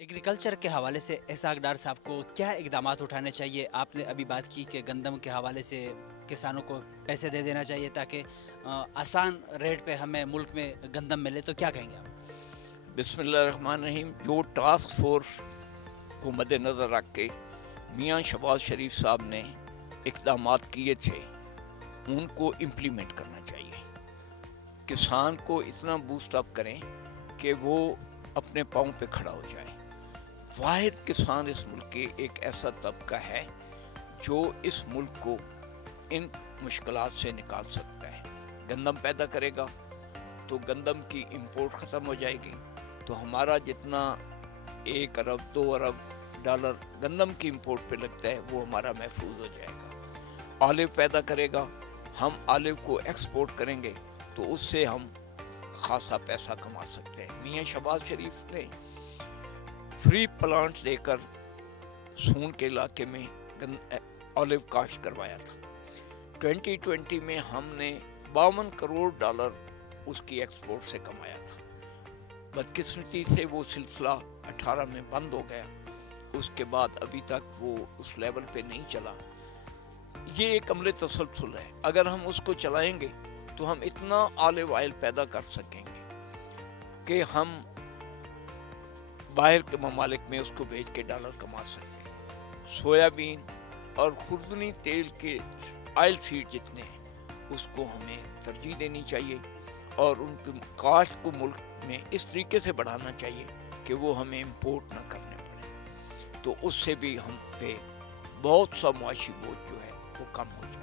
Agriculture के हवाले से इसहाक डार साहब को क्या इकदाम उठाने चाहिए? आपने अभी बात की कि गंदम के हवाले से किसानों को पैसे दे देना चाहिए ताकि आसान रेट पे हमें मुल्क में गंदम मिले, तो क्या कहेंगे आप? बिस्मिल्लाहिर्रहमानिर्रहीम। जो टास्क फोर्स को मद्देनज़र रख के मियाँ शहबाज शरीफ साहब ने इक़दाम किए थे, उनको इम्प्लीमेंट करना चाहिए। किसान को इतना बूस्ट अप करें कि वो अपने पाँव पे खड़ा हो जाए। वाहिद किसान इस मुल्क के एक ऐसा तबका है जो इस मुल्क को इन मुश्किलात से निकाल सकता है। गंदम पैदा करेगा तो गंदम की इंपोर्ट ख़त्म हो जाएगी, तो हमारा जितना 1 अरब 2 अरब डॉलर गंदम की इंपोर्ट पे लगता है वो हमारा महफूज हो जाएगा। ऑलिव पैदा करेगा, हम ऑलिव को एक्सपोर्ट करेंगे तो उससे हम खासा पैसा कमा सकते हैं। मियाँ शहबाज शरीफ ने फ्री प्लांट्स देकर सून के इलाके में ऑलिव काश्त करवाया था। 2020 में हमने 52 करोड़ डॉलर उसकी एक्सपोर्ट से कमाया था। बदकिस्मती से वो सिलसिला 18 में बंद हो गया, उसके बाद अभी तक वो उस लेवल पे नहीं चला। ये एक अमले तसलसल है, अगर हम उसको चलाएंगे तो हम इतना ऑलिव ऑयल पैदा कर सकेंगे कि हम बाहर के ममालिक में उसको बेच के डॉलर कमा सकते हैं। सोयाबीन और खुर्दनी तेल के ऑयल सीड जितने हैं उसको हमें तरजीह देनी चाहिए और उनकी काश्त को मुल्क में इस तरीके से बढ़ाना चाहिए कि वो हमें इंपोर्ट ना करने पड़े, तो उससे भी हम पे बहुत सा मुआशी बोझ जो है वो कम हो जाए।